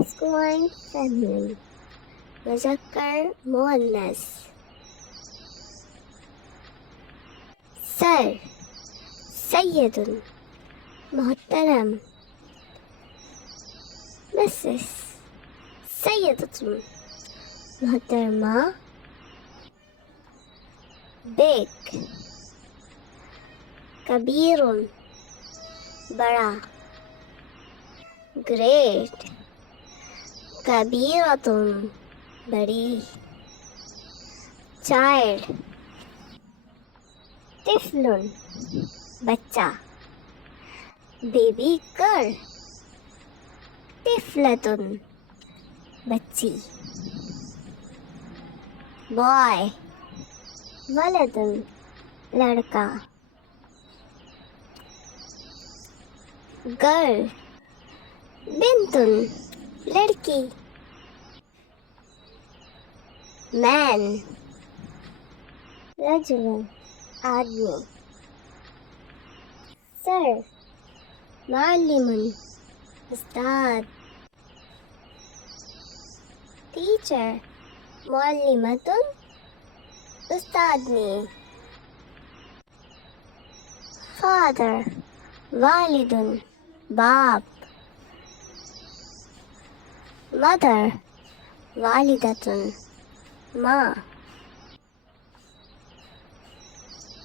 masculine feminine मुज़क्कर मुअन्नस sir सैयदुन मोहतरम Mrs सैयदतुन मोहतरमा big कबीरुन बड़ा ग्रेट कबीरतुन बड़ी चाइल्ड तिफलुन बच्चा बेबी गर्ल तिफलतुन बच्ची बॉय वलदुन लड़का गर्ल बिंतुन लड़की मैन रजुलन आदमी सर मालिमुन उस्ताद टीचर मुअल्लिमतुन उस्तादनी फादर वालिदुन बाप मदर वालिदतुन माँ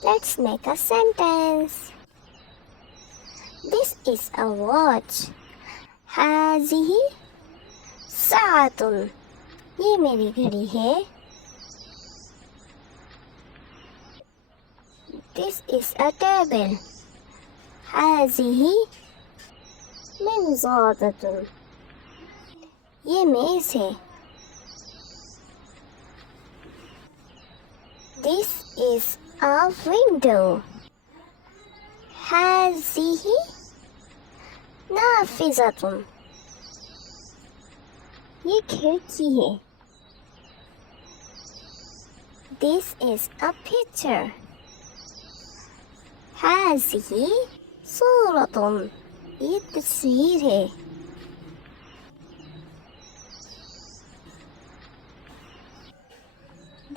Let's make a sentence. This is a watch. هذه ساعة. ये मेरी घड़ी है. This is a table. هذه منضدة. ये मेज है. This is a window. هذه نافذة. ये खिड़की है. This is a picture. هذه صورة. ये तस्वीर है.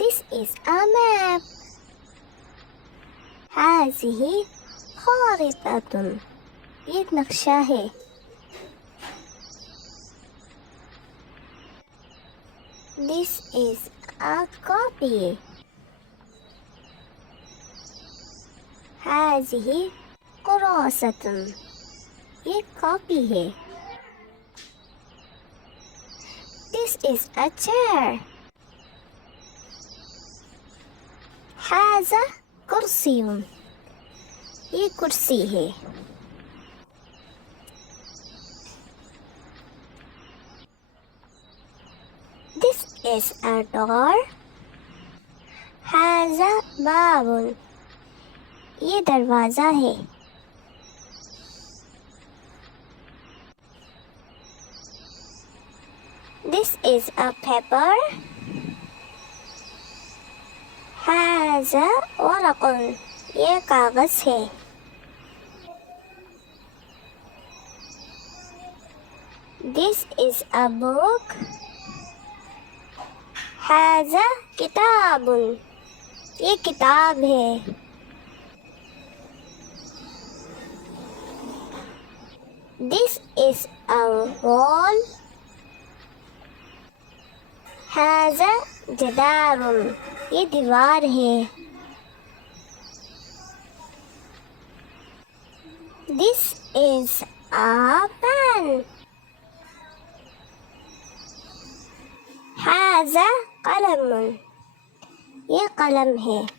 This is a map. هذه خارطة. ये नक्शा है. This is a copy. هذه كراسة. ये कॉपी है. This is a chair. هذا कुर्सी. ये कुर्सी है. This is a door. هذا बाब. ये दरवाज़ा है. This is a paper. هذا ورق. ये कागज़ है. This is a book. هذا किताब. ये किताब है. This is a wall. هذا جدار. ये दीवार है. This is a pen. هذا قلم. ये कलम है.